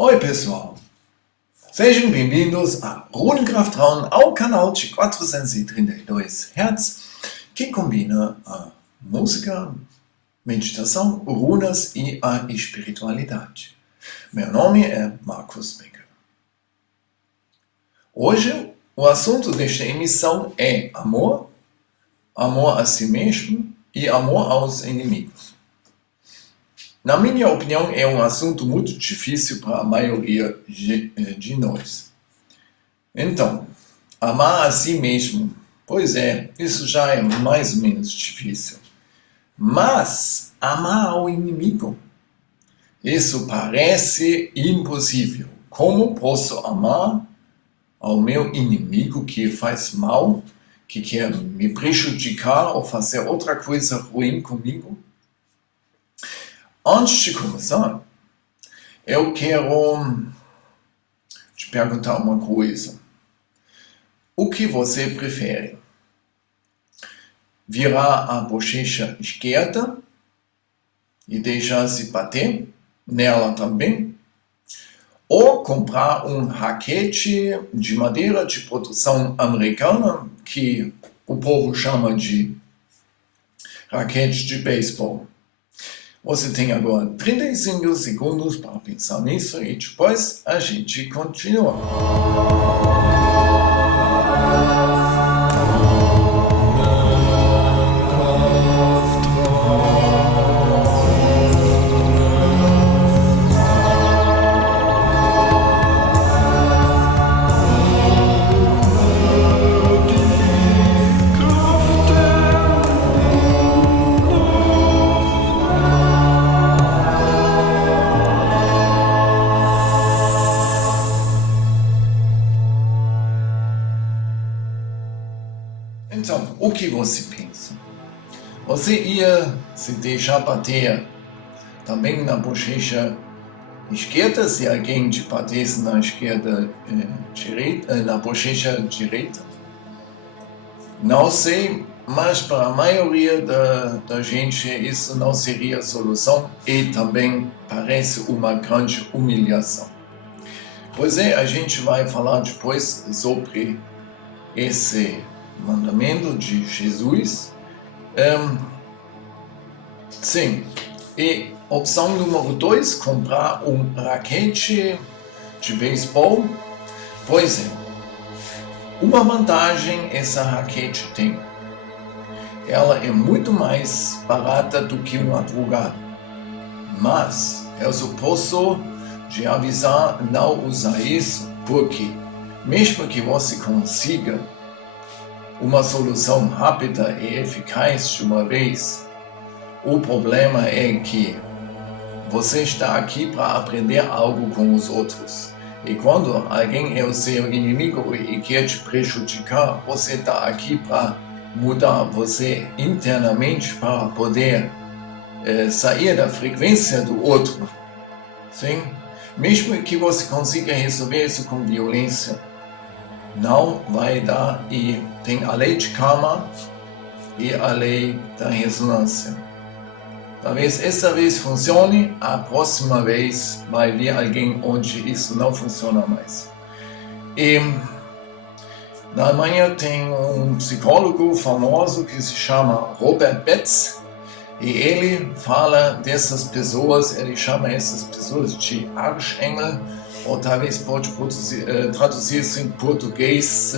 Oi pessoal, sejam bem-vindos a Runenkraftraum ao canal de 432 Hz, que combina a música, meditação, runas e a espiritualidade. Meu nome é Marcus Becker. Hoje, o assunto desta emissão é amor, amor a si mesmo e amor aos inimigos. Na minha opinião, é um assunto muito difícil para a maioria de nós. Então, amar a si mesmo, pois é, isso já é mais ou menos difícil. Mas, amar ao inimigo, isso parece impossível. Como posso amar ao meu inimigo que faz mal, que quer me prejudicar ou fazer outra coisa ruim comigo? Antes de começar, eu quero te perguntar uma coisa. O que você prefere? Virar a bochecha esquerda e deixar se bater nela também? Ou comprar um raquete de madeira de produção americana, que o povo chama de raquete de beisebol? Você tem agora 35 segundos para pensar nisso e depois a gente continua. Então, o que você pensa? Você ia se deixar bater também na bochecha esquerda, se alguém te batesse na esquerda direita, na bochecha direita? Não sei, mas para a maioria da gente isso não seria a solução e também parece uma grande humilhação. Pois é, a gente vai falar depois sobre esse mandamento de Jesus. Sim, e opção número 2, comprar um raquete de beisebol. Pois é, uma vantagem essa raquete tem. Ela é muito mais barata do que um advogado. Mas eu só posso te avisar não usar isso, porque mesmo que você consiga uma solução rápida e eficaz de uma vez, o problema é que você está aqui para aprender algo com os outros. E quando alguém é o seu inimigo e quer te prejudicar, você está aqui para mudar você internamente para poder sair da frequência do outro. Sim? Mesmo que você consiga resolver isso com violência, não vai dar, e tem a lei de karma e a lei da ressonância. Talvez essa vez funcione, a próxima vez vai vir alguém onde isso não funciona mais. E na Alemanha tem um psicólogo famoso que se chama Robert Betz, e ele fala dessas pessoas, ele chama essas pessoas de Archengel, ou talvez pode traduzir isso em português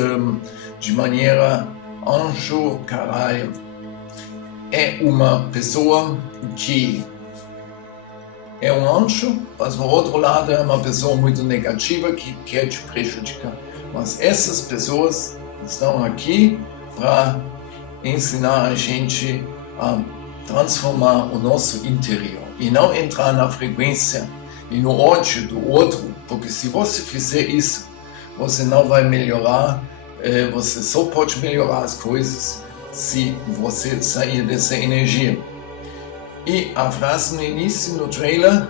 de maneira anjo caralho. É uma pessoa que é um anjo, mas por outro lado é uma pessoa muito negativa que quer te prejudicar. Mas essas pessoas estão aqui para ensinar a gente a transformar o nosso interior e não entrar na frequência e no ódio do outro, porque se você fizer isso, você não vai melhorar, você só pode melhorar as coisas se você sair dessa energia. E a frase no início, no trailer,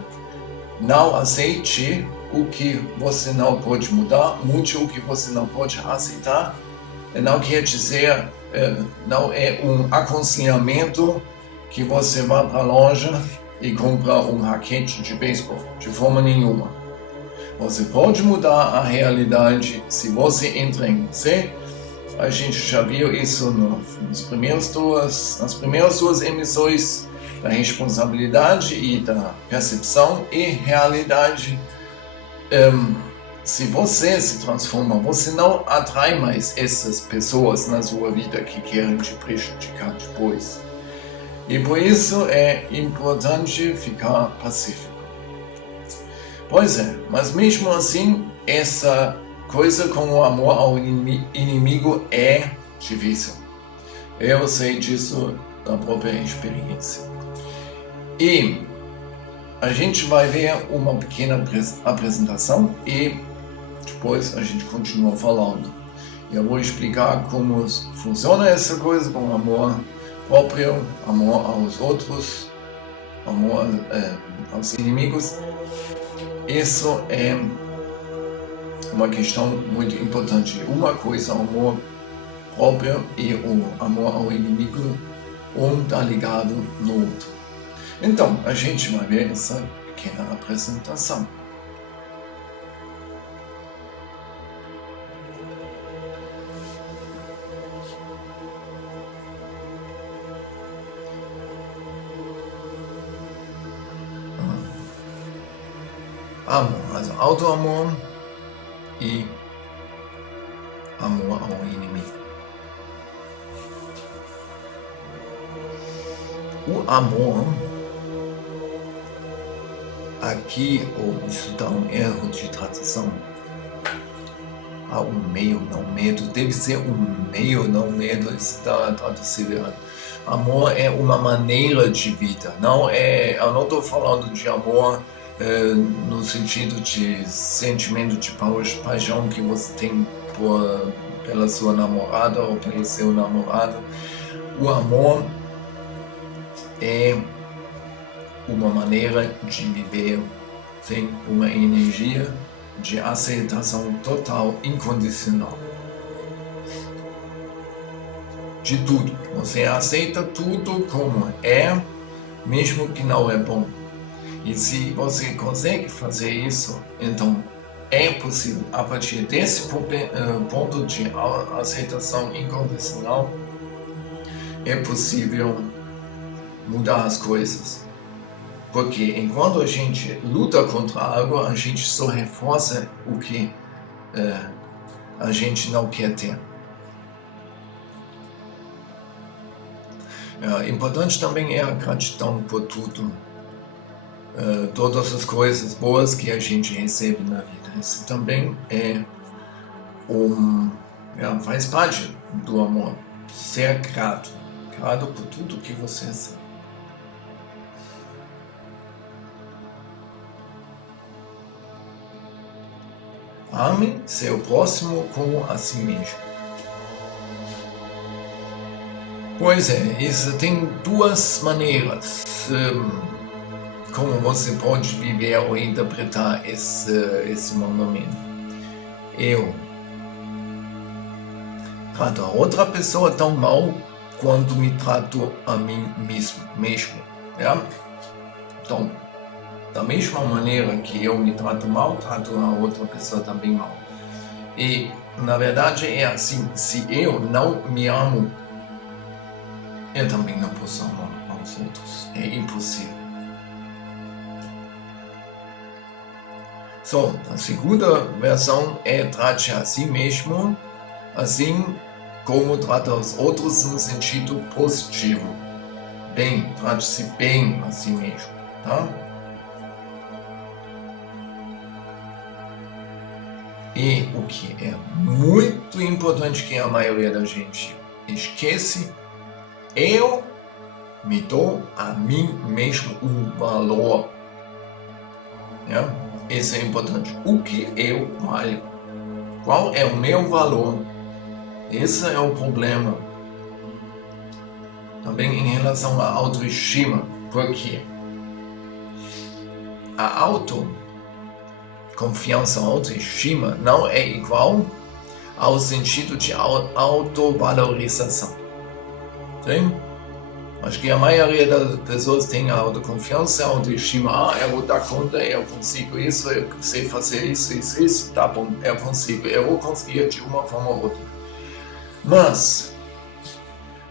não aceite o que você não pode mudar, mude o que você não pode aceitar, não quer dizer, não é um aconselhamento que você vá para a loja e comprar um raquete de beisebol, de forma nenhuma. Você pode mudar a realidade se você entra em você. A gente já viu isso nas primeiras duas emissões da responsabilidade e da percepção e realidade. Se você se transforma, você não atrai mais essas pessoas na sua vida que querem te prejudicar depois. E por isso é importante ficar pacífico. Pois é, mas mesmo assim, essa coisa com o amor ao inimigo é difícil. Eu sei disso da própria experiência. E a gente vai ver uma pequena apresentação e depois a gente continua falando. Eu vou explicar como funciona essa coisa com amor próprio, amor aos outros, amor aos inimigos. Isso é uma questão muito importante. Uma coisa, o amor próprio e o amor ao inimigo, um está ligado no outro. Então, a gente vai ver essa pequena apresentação. Amor, also Autoamor e amor ao inimigo. O amor, aqui isso dá um erro de tradução. Há um meio, não medo. Deve ser um meio, não medo. Isso está traduzido errado. Amor é uma maneira de vida. Eu não estou falando de amor no sentido de sentimento de paixão que você tem pela sua namorada ou pelo seu namorado. O amor é uma maneira de viver, tem uma energia de aceitação total, incondicional. De tudo. Você aceita tudo como é, mesmo que não é bom. E se você consegue fazer isso, então é possível, a partir desse ponto de aceitação incondicional, é possível mudar as coisas. Porque enquanto a gente luta contra algo, a gente só reforça o que a gente não quer ter. Importante também é a gratidão por tudo. Todas as coisas boas que a gente recebe na vida. Isso também faz parte do amor. Ser grato por tudo que você recebe. Ame seu próximo como a si mesmo. Pois é, isso tem duas maneiras como você pode viver ou interpretar esse mandamento. Eu trato a outra pessoa tão mal quanto me trato a mim mesmo. Ja? Então, da mesma maneira que eu me trato mal, trato a outra pessoa também mal. E, na verdade, é assim, se eu não me amo, eu também não posso amar aos outros. É impossível. A segunda versão é trate a si mesmo, assim como trata os outros no sentido positivo. Bem, trate-se bem a si mesmo, tá? E o que é muito importante que a maioria da gente esquece, eu me dou a mim mesmo um valor. Isso é importante. O que eu valho? Qual é o meu valor? Esse é o problema. Também em relação à autoestima. Porque a autoconfiança, a autoestima não é igual ao sentido de autovalorização. Sim? Acho que a maioria das pessoas tem a autoconfiança, onde estima, eu vou dar conta, eu consigo isso, eu sei fazer isso, tá bom, eu vou conseguir de uma forma ou outra. Mas,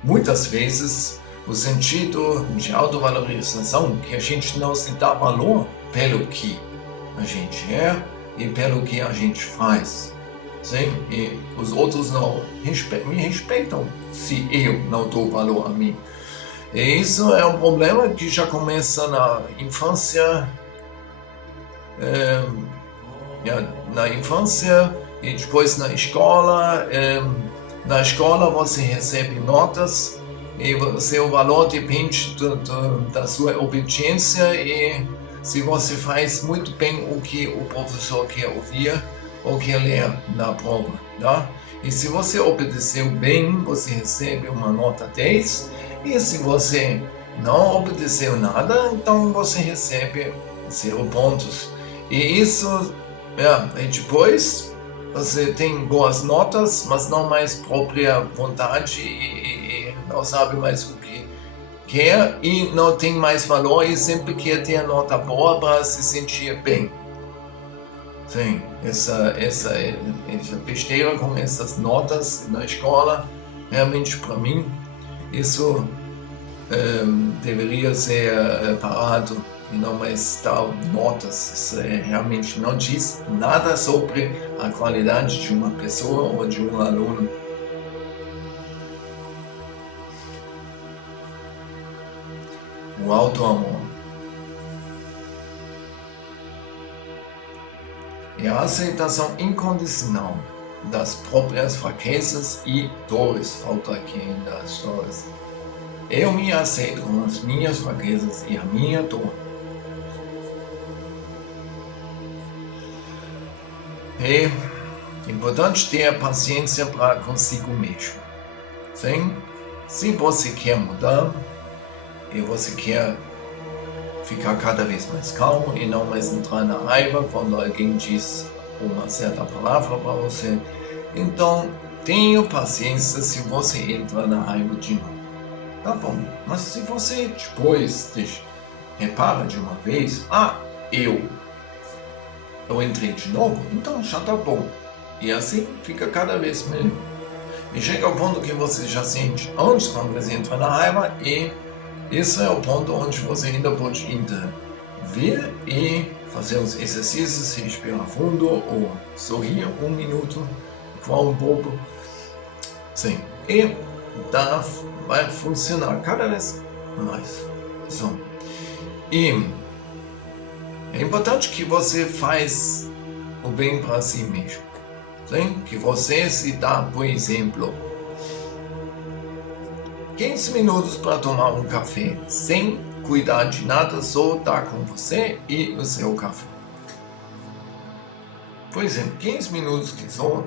muitas vezes, o sentido de autovalorização, que a gente não se dá valor pelo que a gente é e pelo que a gente faz. Sim? E os outros não me respeitam se eu não dou valor a mim. E isso é um problema que já começa na infância, na infância e depois na escola. Na escola você recebe notas e seu valor depende da sua obediência e se você faz muito bem o que o professor quer ouvir ou quer ler na prova. Tá? E se você obedeceu bem, você recebe uma nota 10. E se você não obedeceu nada, então você recebe 0 pontos. E isso, e depois você tem boas notas, mas não mais própria vontade e não sabe mais o que quer e não tem mais valor e sempre quer ter nota boa para se sentir bem. Sim, essa besteira com essas notas na escola, realmente para mim, isso deveria ser parado e não mais dar notas. Isso realmente não diz nada sobre a qualidade de uma pessoa ou de um aluno. O auto-amor. E a aceitação incondicional das próprias fraquezas e dores. Falta aqui ainda as dores. Eu me aceito com as minhas fraquezas e a minha dor. É importante ter paciência para consigo mesmo. Sim? Se você quer mudar e você quer ficar cada vez mais calmo e não mais entrar na raiva quando alguém diz uma certa palavra para você, então tenha paciência se você entrar na raiva de novo. Tá bom, mas se você depois repara de uma vez, eu entrei de novo, então já tá bom. E assim fica cada vez melhor. E chega ao ponto que você já sente antes quando você entra na raiva e esse é o ponto onde você ainda pode intervir e fazer os exercícios, respirar fundo ou sorrir 1 minuto, igual um bobo. Sim, e vai funcionar cada vez mais. E é importante que você faz o bem para si mesmo. Sim? Que você se dá, por exemplo, 15 minutos para tomar um café, sem cuidar de nada, só estar com você e o seu café. Por exemplo, 15 minutos que são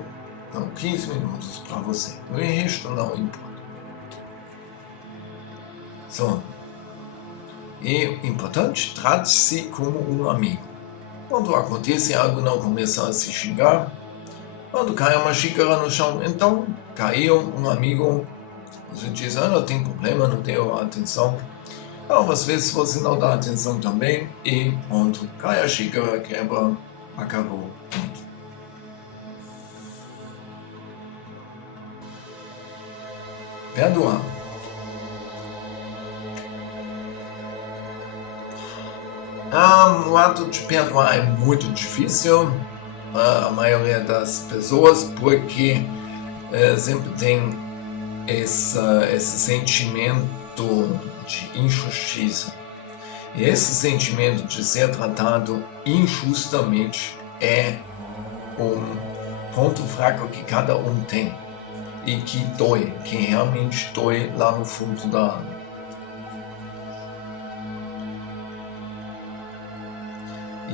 15 minutos para você. O resto não importa. E importante, trate-se como um amigo. Quando acontece algo, não começa a se xingar. Quando cai uma xícara no chão, então caiu um amigo. Você diz, não tem problema, não deu atenção. Às vezes você não dá atenção também e pronto, cai a xícara, quebra, acabou. Perdoar. O ato de perdoar é muito difícil, a maioria das pessoas, porque sempre tem esse sentimento de injustiça. E esse sentimento de ser tratado injustamente é um ponto fraco que cada um tem e que dói, que realmente dói lá no fundo da alma.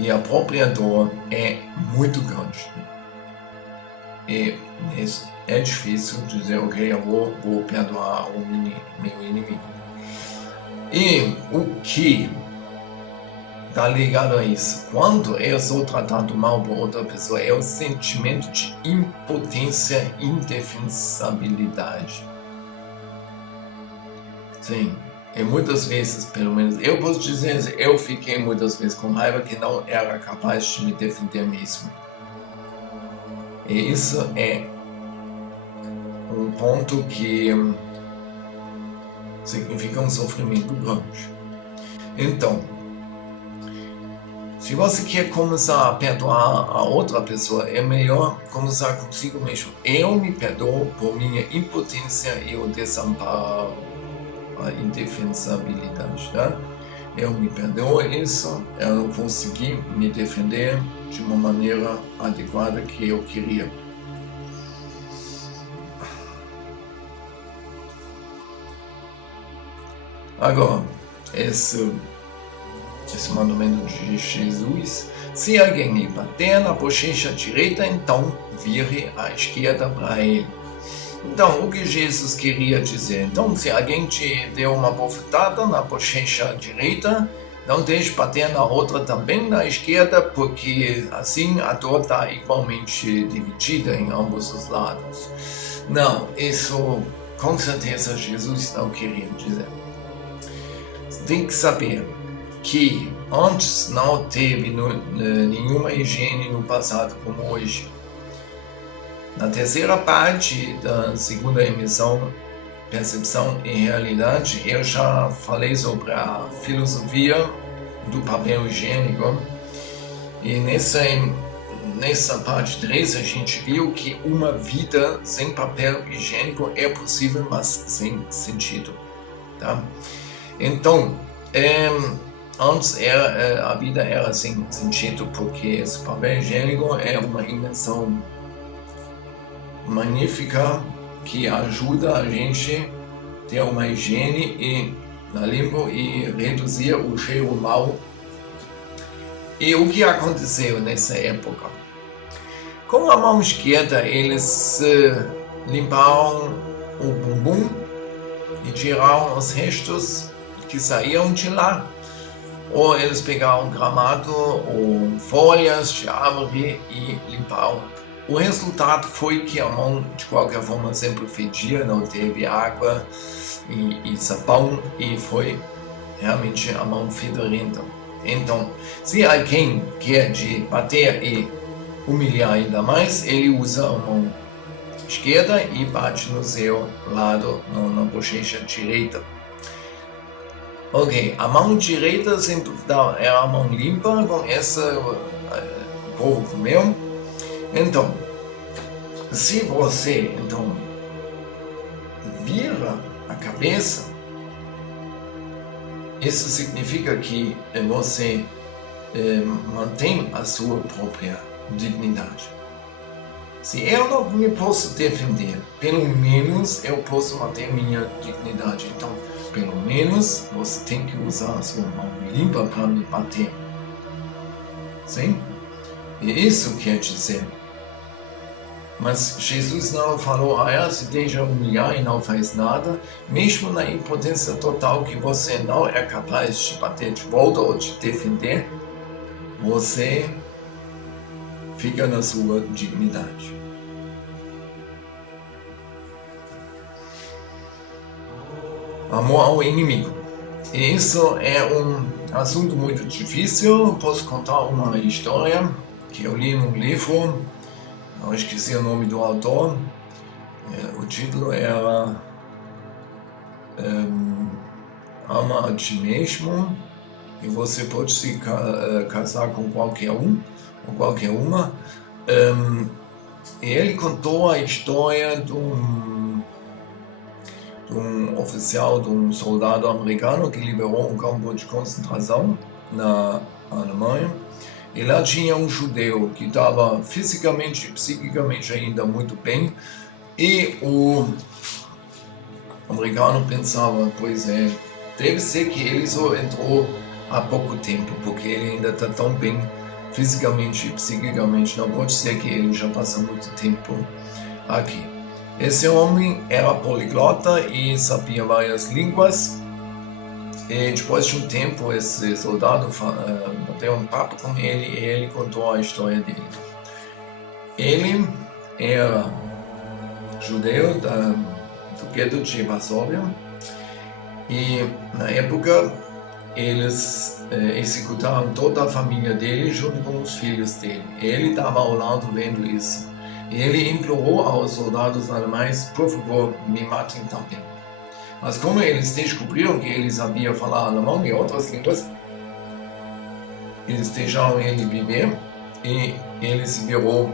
E a própria dor é muito grande. E é difícil dizer, ok, eu vou perdoar o meu inimigo. E o que está ligado a isso? Quando eu sou tratado mal por outra pessoa, é o sentimento de impotência e indefensabilidade. Sim, E muitas vezes, pelo menos eu posso dizer, eu fiquei muitas vezes com raiva que não era capaz de me defender mesmo. E isso é um ponto que significa um sofrimento grande. Então, se você quer começar a perdoar a outra pessoa, é melhor começar consigo mesmo. Eu me perdoo por minha impotência e o desamparo, a indefensabilidade, né? Eu me perdoo isso, eu não consegui me defender de uma maneira adequada que eu queria. Agora, esse mandamento de Jesus, se alguém lhe bater na bochecha direita, então vire à esquerda para ele. Então, o que Jesus queria dizer? Então, se alguém te deu uma bofetada na bochecha direita, não deixe bater na outra também na esquerda, porque assim a dor está igualmente dividida em ambos os lados. Não, isso com certeza Jesus não queria dizer. Você tem que saber que antes não teve nenhuma higiene no passado como hoje. Na terceira parte da segunda emissão, Percepção e Realidade, eu já falei sobre a filosofia do papel higiênico. E nessa parte 3 a gente viu que uma vida sem papel higiênico é possível, mas sem sentido. Tá? Então, antes a vida era sem sentido, porque esse papel higiênico é uma invenção magnífica que ajuda a gente a ter uma higiene limpa e reduzir o cheiro mau. E o que aconteceu nessa época? Com a mão esquerda, eles limparam o bumbum e tiraram os restos que saíam de lá. Ou eles pegaram gramado ou folhas de árvore e limparam. O resultado foi que a mão, de qualquer forma, sempre fedia, não teve água e sabão, e foi realmente a mão fedorenta. Então, se alguém quer te bater e humilhar ainda mais, ele usa a mão esquerda e bate no seu lado, na bochecha direita. Ok, a mão direita é a mão limpa, com essa o povo comeu. Então, se você vira a cabeça, isso significa que você mantém a sua própria dignidade. Se eu não me posso defender, pelo menos eu posso manter minha dignidade. Então, pelo menos você tem que usar a sua mão limpa para me bater. Sim? E isso quer dizer. Mas Jesus não falou, se deixa humilhar e não faz nada, mesmo na impotência total que você não é capaz de bater de volta ou de defender, você fica na sua dignidade. Amor ao inimigo. E isso é um assunto muito difícil. Posso contar uma história que eu li num livro. Eu esqueci o nome do autor. O título era Ama a ti mesmo, e você pode se casar com qualquer um ou qualquer uma. E ele contou a história de um oficial, de um soldado americano que liberou um campo de concentração na Alemanha. E lá tinha um judeu que estava fisicamente e psiquicamente ainda muito bem, e o americano pensava, pois é, deve ser que ele só entrou há pouco tempo, porque ele ainda está tão bem fisicamente e psiquicamente, não pode ser que ele já passa muito tempo aqui. Esse homem era poliglota e sabia várias línguas. E depois de um tempo, esse soldado bateu um papo com ele e ele contou a história dele. Ele era judeu do gueto de Varsóvia E na época eles executaram toda a família dele junto com os filhos dele. Ele estava ao lado vendo isso. E ele implorou aos soldados alemães: por favor, me matem também. Mas como eles descobriram que ele sabia falar alemão e outras línguas, eles deixaram ele viver e ele se virou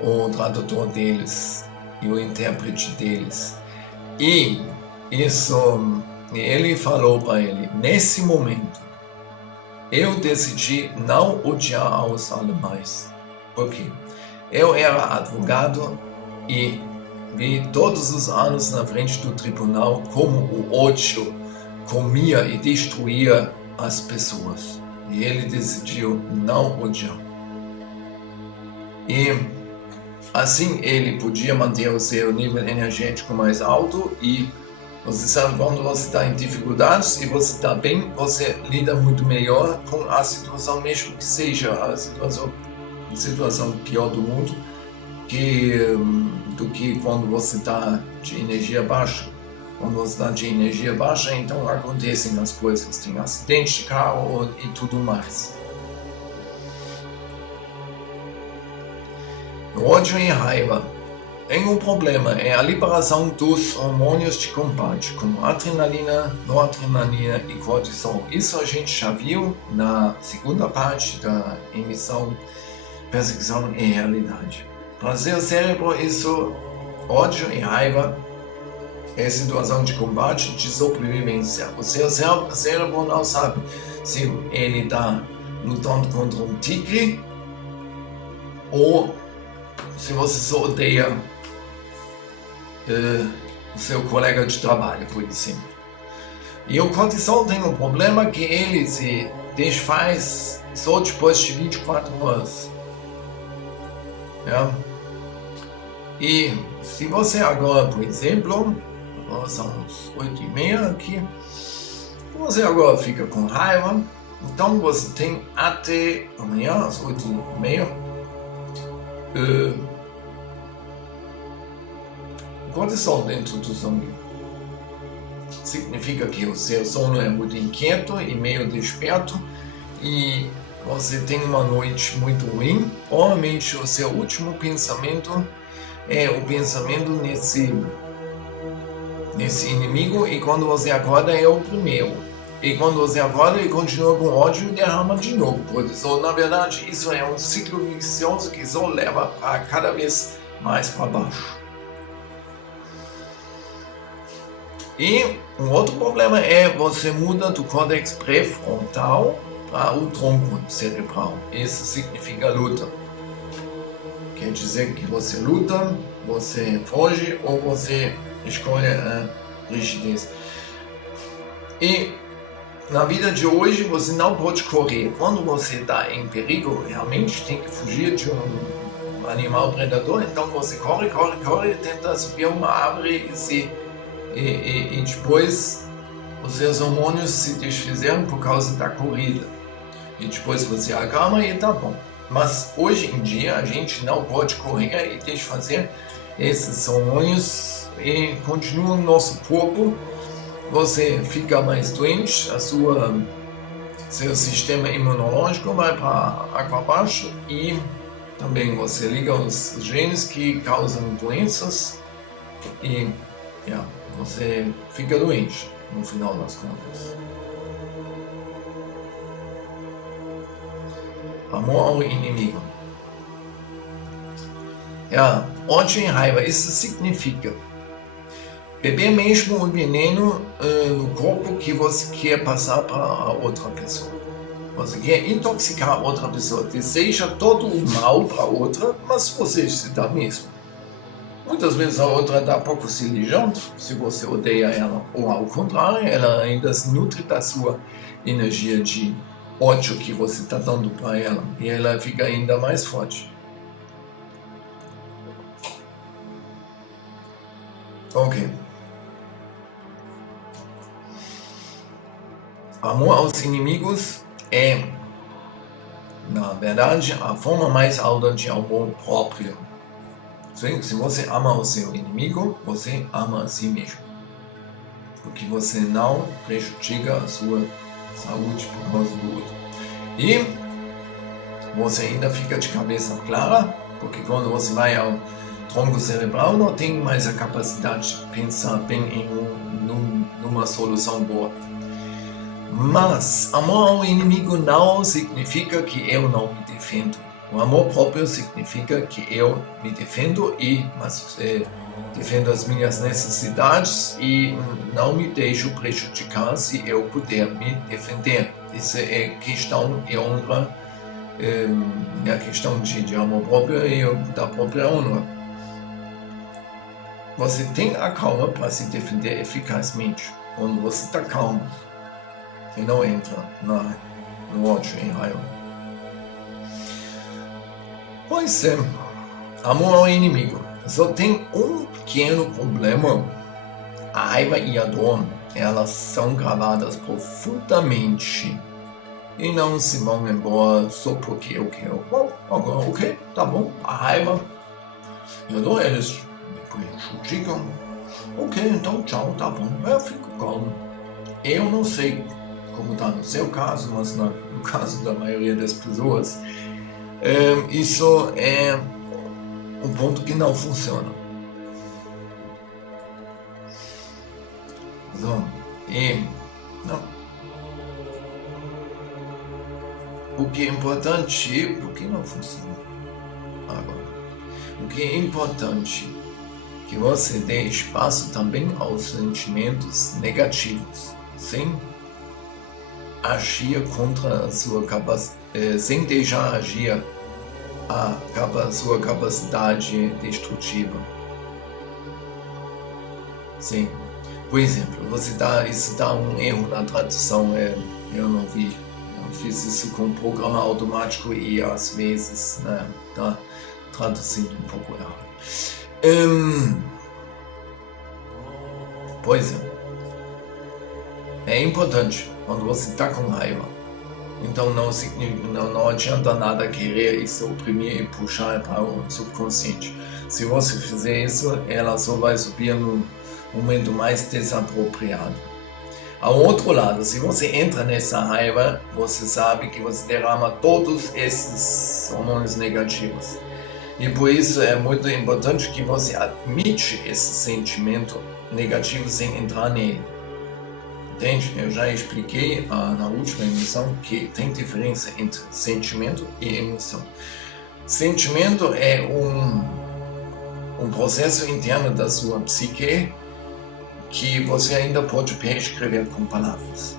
o tradutor deles e o intérprete deles. E isso, ele falou para ele: nesse momento, eu decidi não odiar aos alemães. Por quê? Eu era advogado e vi todos os anos na frente do tribunal como o ódio comia e destruía as pessoas. E ele decidiu não odiar. E assim ele podia manter o seu nível energético mais alto. E você sabe, quando você está em dificuldades e você está bem, você lida muito melhor com a situação, mesmo que seja a situação pior do mundo, do que quando você está de energia baixa. Quando você está de energia baixa, então acontecem as coisas, tem acidente de carro e tudo mais. Ódio e raiva. Tem um problema, é a liberação dos hormônios de combate, como adrenalina, noradrenalina e cortisol. Isso a gente já viu na segunda parte da emissão Perseguição e Realidade. Para seu cérebro, isso, ódio e raiva, é situação de combate, de sobrevivência. O seu cérebro não sabe se ele está lutando contra um tigre ou se você só odeia o seu colega de trabalho, por exemplo. E o cortisol tem um problema que ele se desfaz só depois de 24 horas. Ja? E se você agora, por exemplo, agora são uns 8h30 aqui, você agora fica com raiva, então você tem até amanhã, às 8h30, cortisol dentro do sangue. Significa que o seu sono é muito inquieto e meio desperto e você tem uma noite muito ruim. Provavelmente o seu último pensamento é o pensamento nesse inimigo, e quando você acorda é o primeiro. E quando você acorda e continua com ódio e derrama de novo cortisol. Na verdade, isso é um ciclo vicioso que só leva para cada vez mais para baixo. E um outro problema é você muda do córtex pré-frontal para o tronco cerebral. Isso significa luta. Quer dizer que você luta, você foge ou você escolhe a rigidez. E na vida de hoje você não pode correr. Quando você está em perigo, realmente tem que fugir de um animal predador. Então você corre, tenta subir uma árvore e depois os seus hormônios se desfizeram por causa da corrida. E depois você acalma e tá bom. Mas hoje em dia a gente não pode correr e desfazer esses hormônios e continua no nosso corpo. Você fica mais doente, seu sistema imunológico vai para água abaixo e também você liga os genes que causam doenças e você fica doente no final das contas. Amor ao inimigo. Ódio e raiva, isso significa beber mesmo o veneno no corpo que você quer passar para a outra pessoa. Você quer intoxicar a outra pessoa, deseja todo o mal para a outra, mas você se dá mesmo. Muitas vezes a outra dá pouco se ligando, se você odeia ela, ou ao contrário, ela ainda se nutre da sua energia de ódio que você está dando para ela, e ela fica ainda mais forte. Ok. Amor aos inimigos é, na verdade, a forma mais alta de amor próprio. Se você ama o seu inimigo, você ama a si mesmo. porque você não prejudica a sua saúde por causa do outro. E você ainda fica de cabeça clara, porque quando você vai ao tronco cerebral não tem mais a capacidade de pensar bem em numa solução boa. Mas amor ao inimigo não significa que eu não me defendo. O amor próprio significa que eu me defendo defendo as minhas necessidades e não me deixo prejudicar se eu puder me defender. Isso é questão de honra, a questão de amor próprio e da própria honra. Você tem a calma para se defender eficazmente. Quando você está calmo e não entra no ódio e raiva. Pois é, amor ao inimigo. Só tem um pequeno problema. A raiva e a dor, elas são gravadas profundamente e não se vão embora só porque eu quero. Agora, ok, tá bom. A raiva e a dor, eles me prejudicam. Ok, então tchau, tá bom. Eu fico calmo. Eu não sei como está no seu caso, mas no caso da maioria das pessoas, isso é um ponto que não funciona. O que é importante, o que não funciona agora, o que é importante que você dê espaço também aos sentimentos negativos, sem agir contra a sua capacidade, sem deixar agir a sua capacidade destrutiva. Sim. Por exemplo, isso dá um erro na tradução, eu não vi, eu fiz isso com um programa automático e às vezes está traduzindo um pouco errado. Pois é importante quando você está com raiva. Então não adianta nada querer isso, oprimir e puxar para o subconsciente. Se você fizer isso, ela só vai subir no momento mais desapropriado. Ao outro lado, se você entra nessa raiva, você sabe que você derrama todos esses hormônios negativos. E por isso é muito importante que você admite esse sentimento negativo sem entrar nele. Entende? Eu já expliquei na última emissão que tem diferença entre sentimento e emoção. Sentimento é um processo interno da sua psique que você ainda pode reescrever com palavras.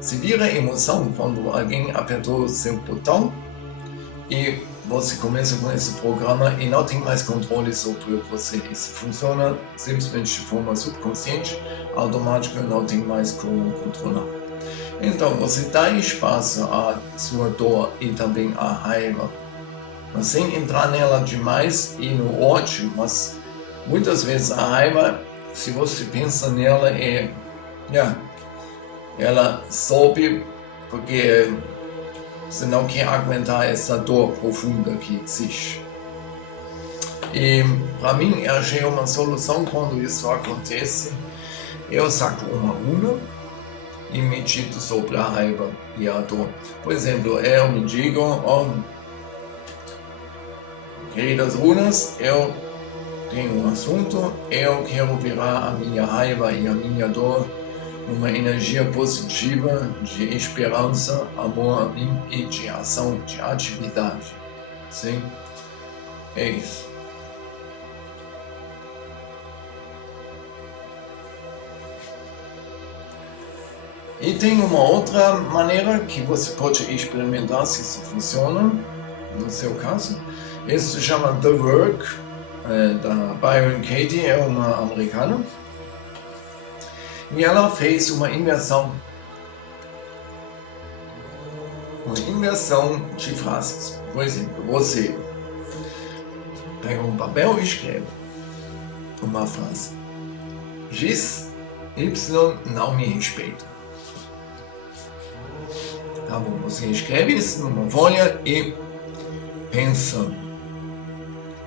Se vira emoção quando alguém apertou seu botão e você começa com esse programa e não tem mais controle sobre você. Isso funciona simplesmente de forma subconsciente, automática, não tem mais como controlar. Então você dá espaço à sua dor e também à raiva, mas sem entrar nela demais e no ódio. Mas muitas vezes a raiva, se você pensa nela, ela sobe porque você não quer aguentar essa dor profunda que existe. E para mim, eu achei uma solução quando isso acontece. Eu saco uma runa e medito sobre a raiva e a dor. Por exemplo, eu me digo, queridas runas, eu tenho um assunto, eu quero virar a minha raiva e a minha dor uma energia positiva de esperança, amor e de ação, de atividade. Sim? É isso. E tem uma outra maneira que você pode experimentar se isso funciona, no seu caso. Isso se chama The Work, da Byron Katie, é uma americana. E ela fez uma inversão de frases. Por exemplo, você pega um papel e escreve uma frase. X, Y não me respeita. Tá bom, você escreve isso numa folha e pensa.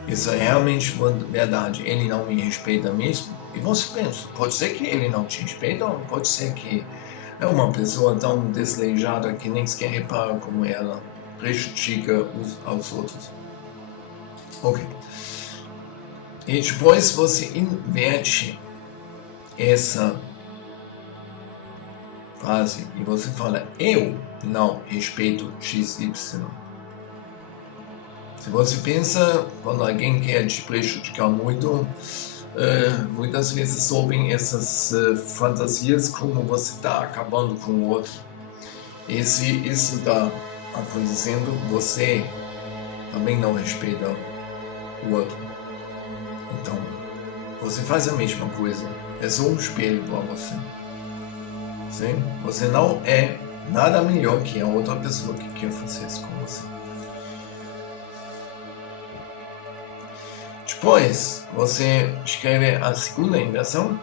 Isso é realmente verdade. Ele não me respeita mesmo? E você pensa, pode ser que ele não te respeita, ou pode ser que é uma pessoa tão desleixada que nem sequer repara como ela prejudica aos outros. Ok. E depois você inverte essa frase e você fala: eu não respeito XY. Se você pensa, quando alguém quer te prejudicar muito, muitas vezes sobem essas fantasias como você está acabando com o outro. E se isso está acontecendo, você também não respeita o outro. Então, você faz a mesma coisa. É só um espelho para você. Sim? Você não é nada melhor que a outra pessoa que quer fazer isso com você. Depois, você escreve a segunda inversão.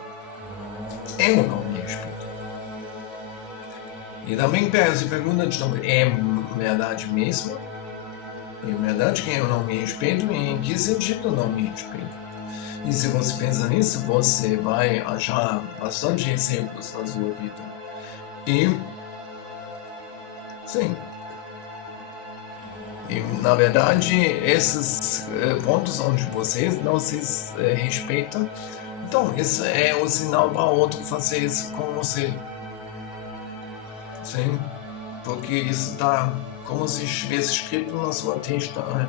Eu não me respeito. E também se pergunta de novo, é verdade mesmo? É verdade que eu não me respeito? E em que sentido não me respeito? E se você pensa nisso, você vai achar bastante exemplos na sua vida. E, sim. E, na verdade, esses pontos onde vocês não se respeitam, então isso é o sinal para o outro fazer isso com você. Sim? Porque isso está como se estivesse escrito na sua testa. Né?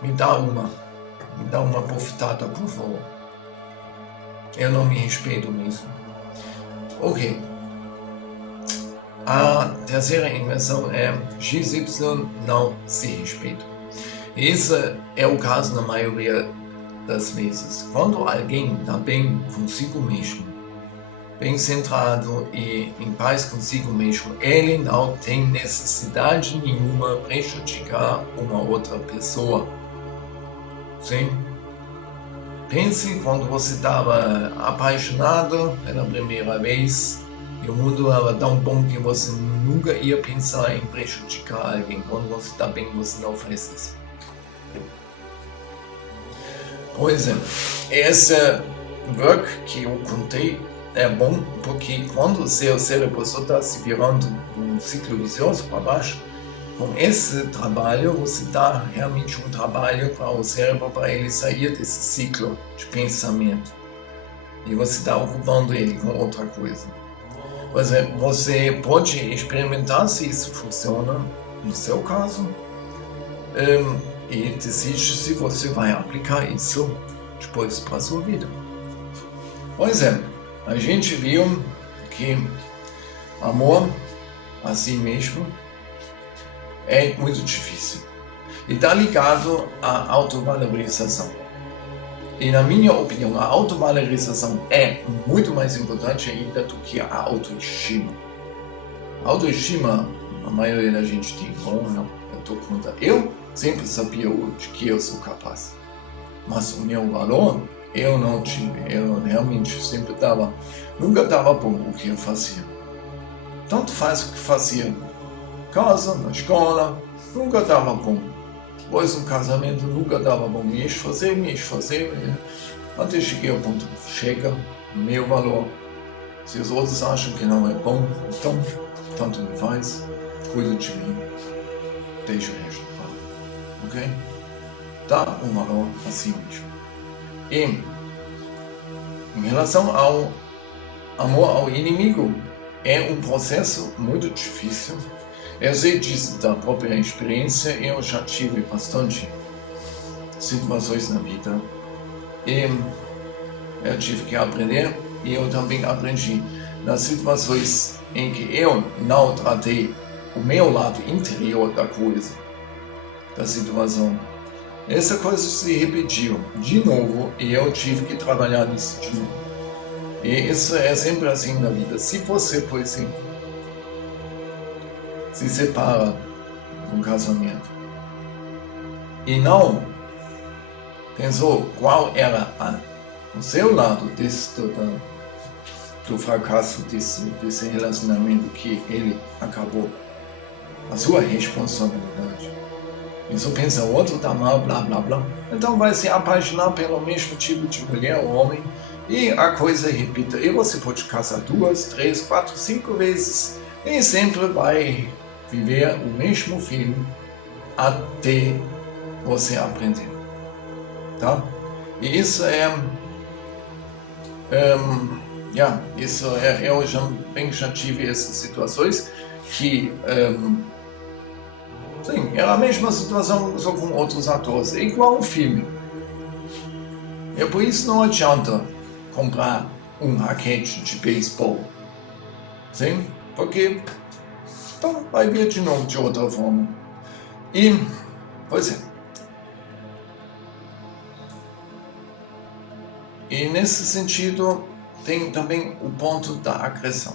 Me dá uma bofetada, por favor. Eu não me respeito mesmo. Ok. A terceira inversão é XY não se respeita. Esse é o caso na maioria das vezes. Quando alguém está bem consigo mesmo, bem centrado e em paz consigo mesmo, ele não tem necessidade nenhuma de prejudicar uma outra pessoa. Sim? Pense quando você estava apaixonado pela primeira vez e o mundo era tão bom que você nunca ia pensar em prejudicar alguém. Quando você está bem, você não faz isso. Por exemplo, esse work que eu contei é bom porque quando o seu cérebro só está se virando um ciclo vicioso para baixo, com esse trabalho você dá realmente um trabalho para o cérebro para ele sair desse ciclo de pensamento. E você está ocupando ele com outra coisa. Por exemplo, você pode experimentar se isso funciona no seu caso e decidir se você vai aplicar isso depois para a sua vida. Por exemplo, a gente viu que amor a si mesmo é muito difícil e está ligado à autovalorização. E na minha opinião, a autovalorização é muito mais importante ainda do que a autoestima. A autoestima, a maioria da gente tem. Bom, não, eu estou contra. Eu sempre sabia de que eu sou capaz. Mas o meu valor, eu não tive. Eu realmente sempre nunca estava bom o que eu fazia. Tanto faz o que fazia. Casa, na escola, nunca estava bom. Depois no casamento nunca dava bom me fazer, até cheguei ao ponto, chega, meu valor. Se os outros acham que não é bom, então, tanto me faz, cuida de mim, deixa o resto para, ok? Dá um valor a si mesmo. E, em relação ao amor ao inimigo, é um processo muito difícil. Eu sei disso da própria experiência, eu já tive bastante situações na vida e eu tive que aprender e eu também aprendi nas situações em que eu não tratei o meu lado interior da coisa, da situação. Essa coisa se repetiu de novo e eu tive que trabalhar nisso de novo. E isso é sempre assim na vida. Se você, por exemplo, se separa de um casamento e não pensou qual era o seu lado do fracasso desse relacionamento que ele acabou, a sua responsabilidade. E só pensa, o outro está mal, blá blá blá. Então vai se apaixonar pelo mesmo tipo de mulher ou homem E a coisa repita. E você pode casar 2, 3, 4, 5 vezes e sempre vai viver o mesmo filme até você aprender. Tá? E isso eu já tive essas situações que sim, é a mesma situação só com outros atores, é igual um filme. E por isso não adianta comprar um raquete de beisebol, sim? Porque então vai vir de novo de outra forma. E, pois é. E nesse sentido, tem também o ponto da agressão.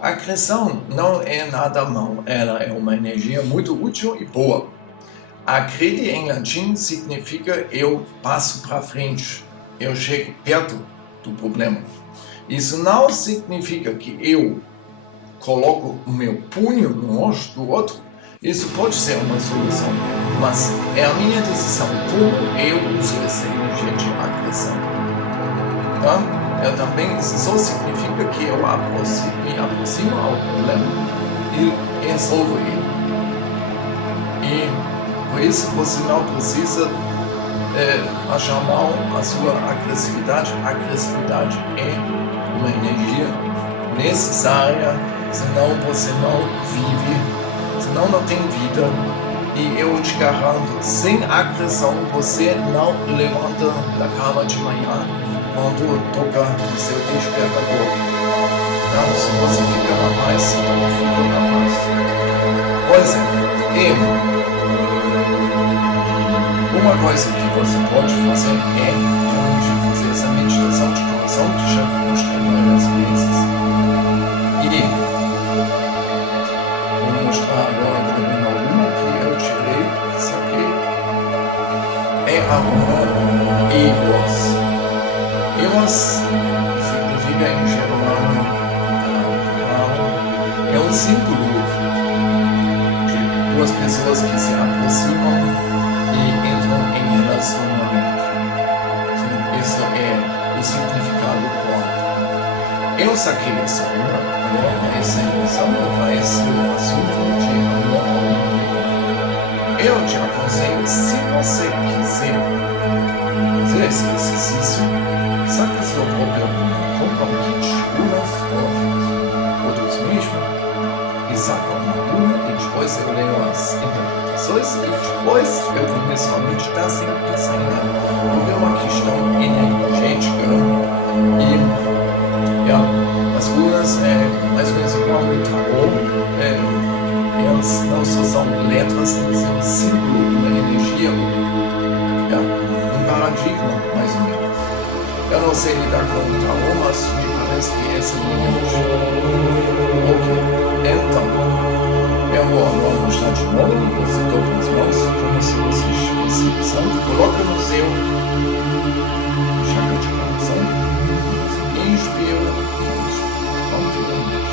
A agressão não é nada mal, ela é uma energia muito útil e boa. Agredi em latim significa eu passo para frente, eu chego perto do problema. Isso não significa que eu coloco o meu punho no rosto do outro. Isso pode ser uma solução, mas é a minha decisão como eu uso essa energia de agressão. Tá? Também isso só significa que eu me aproximo ao problema e resolvo ele. E por isso você não precisa achar mal a sua agressividade. A agressividade é uma energia necessária, senão você não vive, senão não tem vida. E eu te garanto, sem agressão você não levanta da cama de manhã quando toca no seu despertador. Então, se você fica na paz, então fica na paz. Pois é, uma coisa que você pode fazer é realmente fazer essa meditação de coração que já mostrei várias vezes. E vou mostrar agora também alguma que eu tirei, saquei. É agora Eros. Eros significa em germano, é um símbolo de duas pessoas que se aproximam e entram em relacionamento. Isso é o significado correto. Eu saquei essa agora essa emoção para esse assunto de amor ao mundo. Eu te aconselho, se você quiser fazer esse exercício, saca seu próprio compra um kit runas ou outros mesmo e saca uma runa e depois eu leio as interpretações e depois eu começo a meditar sem pensar em nada. Porque é uma questão energética e as runas mais ou menos igual ao tarô, elas não só são letras, elas são um símbolo, uma energia, um paradigma mais ou menos. Eu não sei lidar com o tarô, mas me parece que essa é a minha energia. Ok, então, eu vou agora mostrar de novo, você dobra as mãos, como se você estivesse pensando, coloca no seu chakra de coração, inspira, continuamente.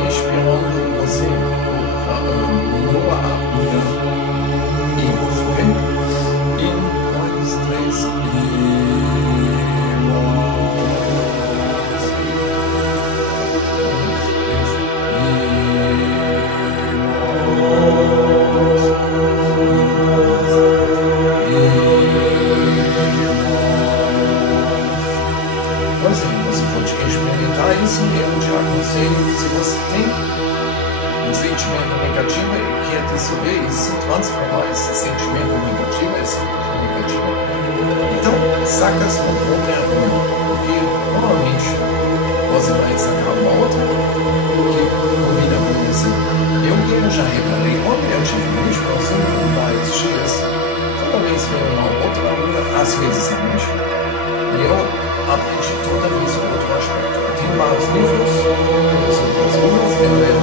Inspirando você, boa a se você tem um sentimento negativo e quer dissolver e se transformar esse sentimento negativo, então saca sua própria ruim, porque normalmente você vai sacar uma outra que combina com você. Eu já reparei, quando eu tive muito próximo por vários dias, toda vez que uma outra aluna, às vezes a mesma, eu aprendi toda vez o outro aspecto. Eu tenho vários livros, as outras ruas, eu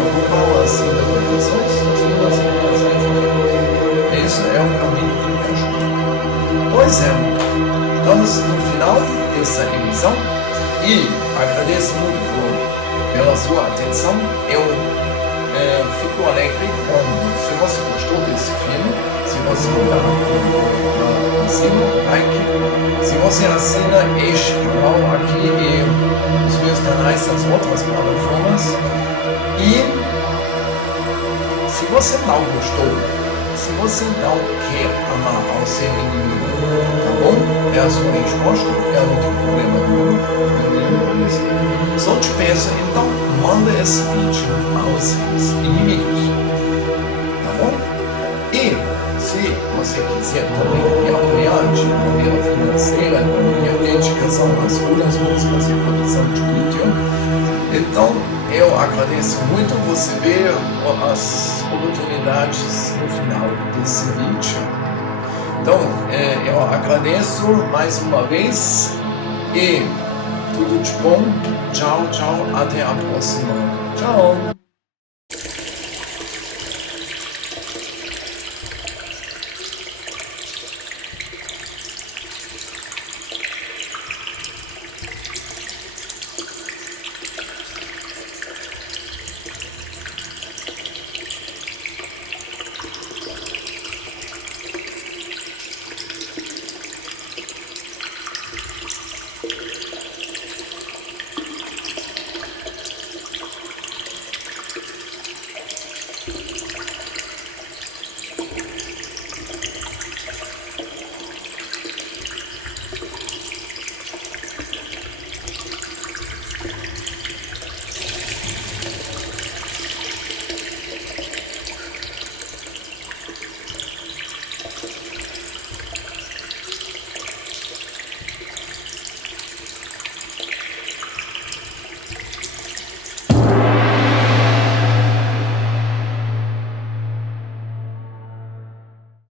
ocupar as interpretações, as ruas, as livros. Isso é um caminho que me ajuda. Pois é, estamos no final dessa emissão e agradeço muito pela sua atenção. Eu fico alegre se você gostou desse filme, se você dá em cima, like, se você assina este canal aqui e os meus canais das outras plataformas e se você não gostou, se você não quer amar ao seu inimigo, tá bom? É a sua resposta, eu não tenho problema nenhum com isso. Só te peço, então, manda esse vídeo aos seus inimigos, tá bom? E se você quiser também me apoiar de maneira financeira, na minha dedicação às ruas, vamos fazer produção de vídeo, então eu agradeço muito você ver as oportunidades no final desse vídeo. Então, eu agradeço mais uma vez e tudo de bom. Tchau, tchau. Até a próxima. Tchau.